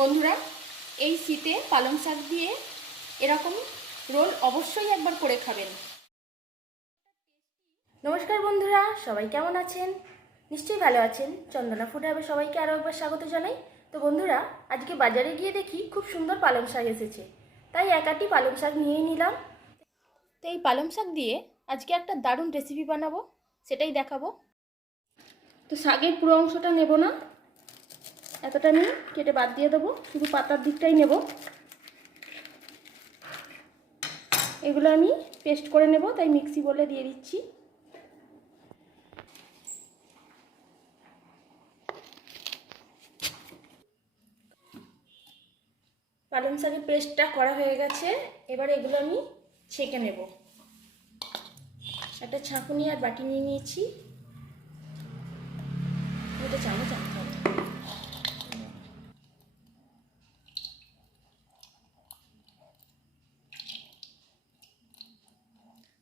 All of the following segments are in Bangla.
বন্ধুরা, এই শীতে পালং শাক দিয়ে এরকম রোল অবশ্যই একবার করে খাবেন। নমস্কার বন্ধুরা, সবাই কেমন আছেন? নিশ্চয়ই ভালো আছেন। চন্দনা ফুড হাবে সবাইকে আরও একবার স্বাগত জানাই। তো বন্ধুরা, আজকে বাজারে গিয়ে দেখি খুব সুন্দর পালং শাক এসেছে, তাই এক আটি পালং শাক নিয়েই নিলাম। তো এই পালং শাক দিয়ে আজকে একটা দারুণ রেসিপি বানাবো, সেটাই দেখাবো। তো শাকের পুরো অংশটা নেব না, এতটা নিয়ে কেটে বাদ দিয়ে দেবো, শুধু পাতার দিকটাই নেব। এগুলো আমি পেস্ট করে নেব, তাই মিক্সি বলে দিয়ে দিচ্ছি। পালং শাকের পেস্টটা করা হয়ে গেছে, এবার এগুলো আমি ছেঁকে নেব। একটা ছাঁকুনি আর বাটি নিয়ে নিয়েছি, এটা চামচ আনতে হবে।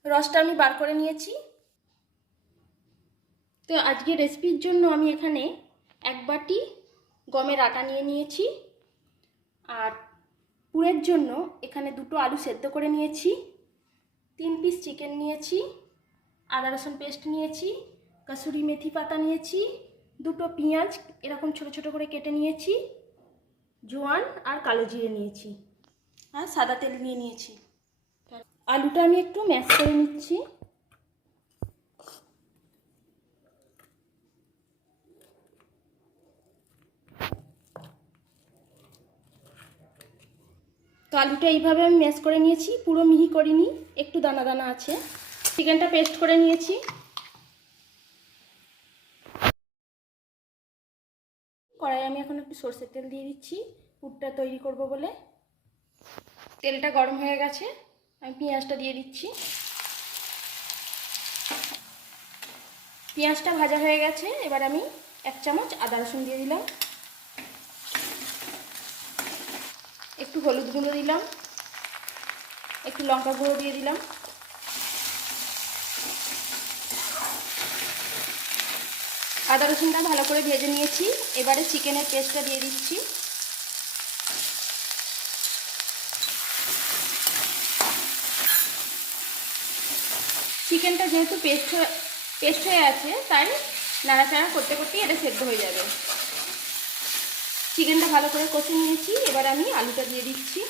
রসটা আমি বার করে নিয়েছি। তো আজকে রেসিপির জন্য আমি এখানে এক বাটি গমের আটা নিয়ে নিয়েছি, আর পুরের জন্য এখানে দুটো আলু সেদ্ধ করে নিয়েছি, 3 পিস চিকেন নিয়েছি, আদা রসুন পেস্ট নিয়েছি, কসুরি মেথি পাতা নিয়েছি, দুটো পেঁয়াজ এরকম ছোট ছোট করে কেটে নিয়েছি, জোয়ান আর কালো জিরে নিয়েছি, আর সাদা তেল নিয়ে নিয়েছি। আলুটা আমি একটু ম্যাশ করে নিচ্ছি। তো আলুটা এইভাবে আমি ম্যাশ করে নিয়েছি, পুরো মিহি করিনি, একটু দানা দানা আছে। চিকেনটা পেস্ট করে নিয়েছি। কড়াই আমি এখন একটু সরষের তেল দিয়ে দিচ্ছি, পুরটা তৈরি করব বলে। তেলটা গরম হয়ে গেছে, আমি পেঁয়াজটা দিয়ে দিচ্ছি। পেঁয়াজটা ভাজা হয়ে গেছে, এবার আমি 1 চামচ আদা রসুন দিয়ে দিলাম, একটু হলুদ গুঁড়ো দিলাম, একটু লঙ্কা গুঁড়ো দিয়ে দিলাম। আদা রসুনটা ভালো করে ভেজে নিয়েছি, এবারে চিকেনের পেস্টটা দিয়ে দিচ্ছি। চিকেনটা যেহেতু পেস্ট হয়ে আছে, তাই নাড়াচাড়া করতে করতেই এটা সেদ্ধ হয়ে যাবে। চিকেনটা ভালো করে কষে নিয়েছি, এবার আমি আলুটা দিয়ে দিচ্ছি।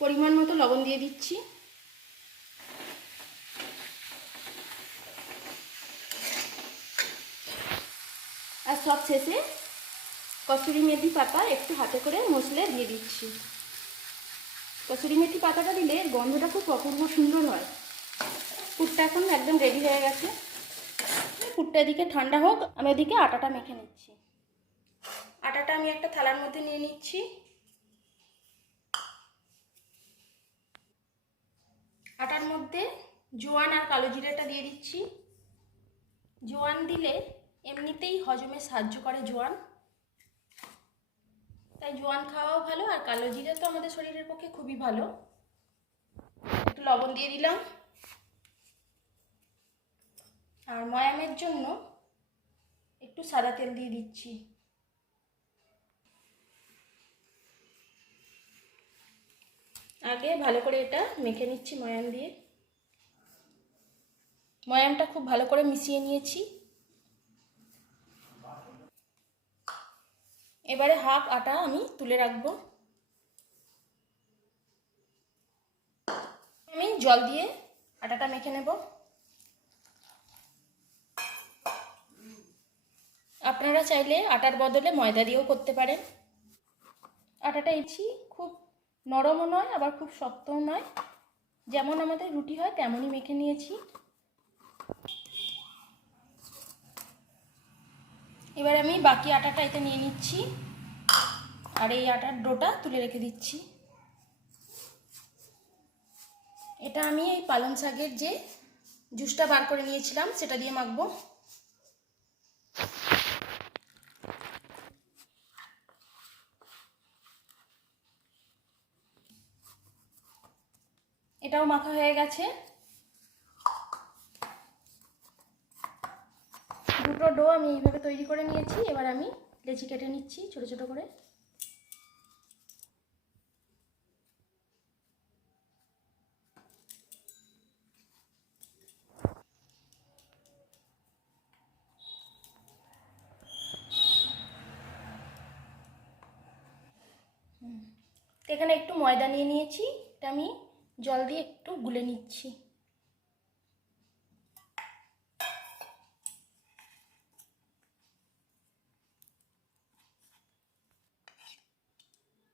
পরিমাণ মতো লবণ দিয়ে দিচ্ছি। আর সব শেষে কসুরি মেথি পাতা একটু হাতে করে মশলে দিয়ে দিচ্ছি। কসুরি মেথি পাতাটা দিলে গন্ধটা খুব অপূর্ব সুন্দর হয়। পুরটা এখন একদম রেডি হয়ে গেছে। পুরটা এদিকে ঠান্ডা হোক, আমি এদিকে আটাটা মেখে নিচ্ছি। আটাটা আমি একটা থালার মধ্যে নিয়ে নিচ্ছি। আটার মধ্যে জোয়ান আর কালো জিরেটা দিয়ে দিচ্ছি। জোয়ান দিলে এমনিতেই হজমে সাহায্য করে জোয়ান, তাই জোয়ান খাওয়াও ভালো, আর কালো জিরে তো আমাদের শরীরের পক্ষে খুবই ভালো। একটু লবণ দিয়ে দিলাম, আর ময়ামের জন্য একটু সাদা তেল দিয়ে দিচ্ছি। আগে ভালো করে এটা মেখে নিচ্ছি ময়াম দিয়ে। ময়ামটা খুব ভালো করে মিশিয়ে নিয়েছি। এবারে হাফ আটা আমি তুলে রাখবো। আমি জল দিয়ে আটাটা মেখে নেব। আপনারা চাইলে আটার বদলে ময়দা দিয়েও করতে পারেন। আটাটা এছি খুব নরমও নয়, আবার খুব শক্তও নয়, যেমন আমাদের রুটি হয় তেমনই মেখে নিয়েছি। এবার আমি বাকি আটাটা এতে নিয়ে নিচ্ছি, আর এই আটার ডোটা তুলে রেখে দিচ্ছি। এটা আমি এই পালং শাকের যে জুসটা বার করে নিয়েছিলাম সেটা দিয়ে মাখবো। এটাও মাখা হয়ে গেছে। ডো আমি এইভাবে তৈরি করে নিয়েছি। এবার আমি লেচি কেটে নিচ্ছি ছোট ছোট করে। এখানে একটু ময়দা নিয়ে নিয়েছি, এটা আমি জল দিয়ে একটু গুলে নিচ্ছি।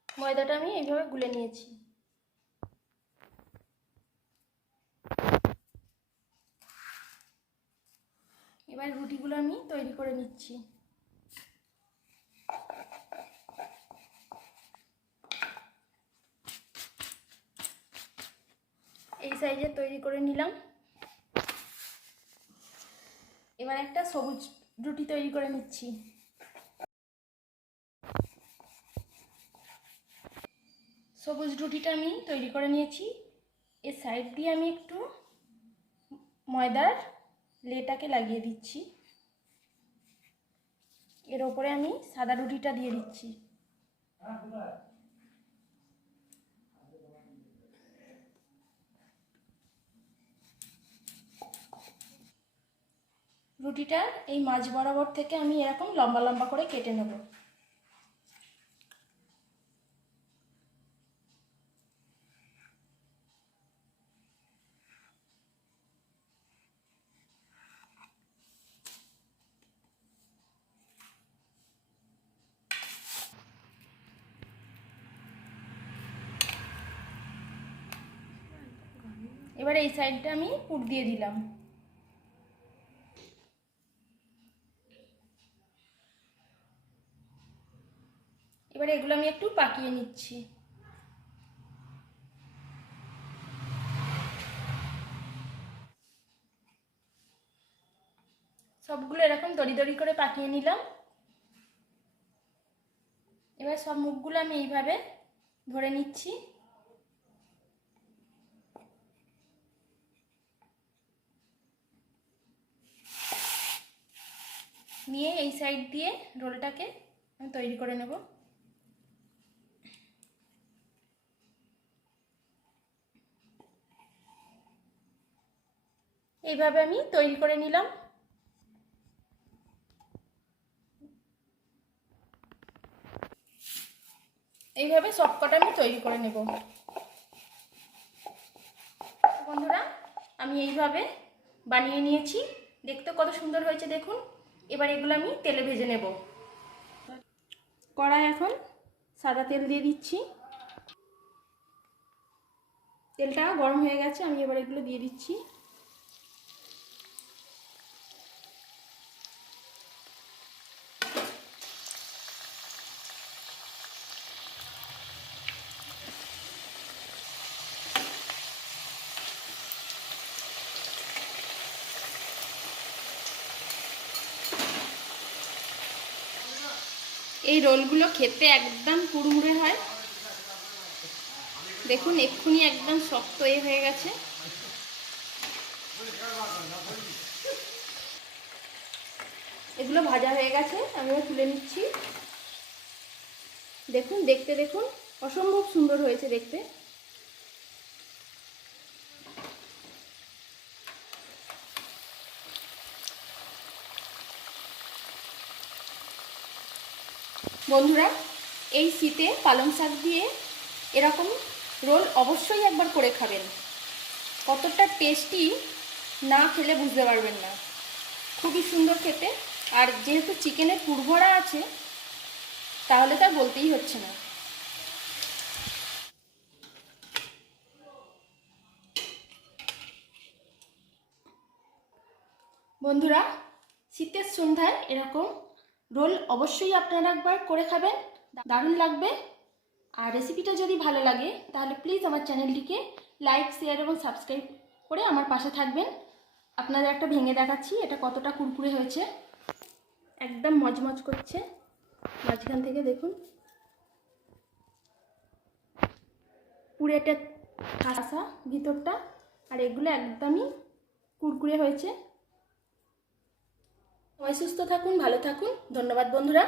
ময়দাটা আমি এইভাবে গুলে নিয়েছি। এবার রুটিগুলো আমি তৈরি করে নিচ্ছি। এই সাইজে তৈরি করে নিলাম। এবার একটা সবুজ রুটি তৈরি করে নিচ্ছি। সবুজ রুটিটা আমি তৈরি করে নিয়েছি। এর সাইড দিয়ে আমি একটু ময়দার লেটাকে লাগিয়ে দিচ্ছি। এর ওপরে আমি সাদা রুটিটা দিয়ে দিচ্ছি। রুটিটা এই মাঝ বরাবর থেকে আমি এরকম লম্বা লম্বা করে কেটে নেব। এবার এই সাইডটা আমি পুর দিয়ে দিলাম। এবার এগুলো আমি একটু পাকিয়ে নিচ্ছি। সবগুলো এরকম দড়ি দড়ি করে পাকিয়ে নিলাম। এবার সব মুখগুলো আমি এইভাবে ভরে নিচ্ছি। নিয়ে এই সাইড দিয়ে রোলটাকে আমি তৈরি করে নেব। এইভাবে আমি তৈরি করে নিলাম। এইভাবে সবকটা আমি তৈরি করে নেব। বন্ধুরা, আমি এইভাবে বানিয়ে নিয়েছি, দেখতে কত সুন্দর হয়েছে দেখুন। এবার এগুলো আমি তেলে ভেজে নেব। কড়াই এখন সাদা তেল দিয়ে দিচ্ছি। তেলটা গরম হয়ে গেছে, আমি এবার এগুলো দিয়ে দিচ্ছি। এই রোলগুলো খেতে একদম কুড়মুড়ে হয়। দেখুন এক্ষুনি একদম শক্ত হয়ে গেছে। এগুলো ভাজা হয়ে গেছে, আমি তুলে নিচ্ছি। দেখুন দেখুন অসম্ভব সুন্দর হয়েছে দেখতে। বন্ধুরা, এই শীতে পালং শাক দিয়ে এরকম রোল অবশ্যই একবার করে খাবেন। কতটা টেস্টি না খেলে বুঝতে পারবেন না। খুবই সুন্দর খেতে। আর যেহেতু চিকেনের পুর ভরা আছে, তাহলে তা বলতেই হচ্ছে না। বন্ধুরা, শীতের সন্ধ্যায় এরকম রোল অবশ্যই আপনারা একবার করে খাবেন, দারুণ লাগবে। আর রেসিপিটা যদি ভালো লাগে তাহলে প্লিজ আমার চ্যানেলটিকে লাইক, শেয়ার এবং সাবস্ক্রাইব করে আমার পাশে থাকবেন। আপনাদের একটা ভেঙে দেখাচ্ছি এটা কতটা কুরকুরে হয়েছে, একদম মজমজ করছে মাঝখান থেকে। দেখুন পুরেটা কাঁচা ভিতরটা, আর এগুলো একদমই কুরকুরে হয়েছে। সবাই সুস্থ থাকুন, ভালো থাকুন। ধন্যবাদ বন্ধুরা।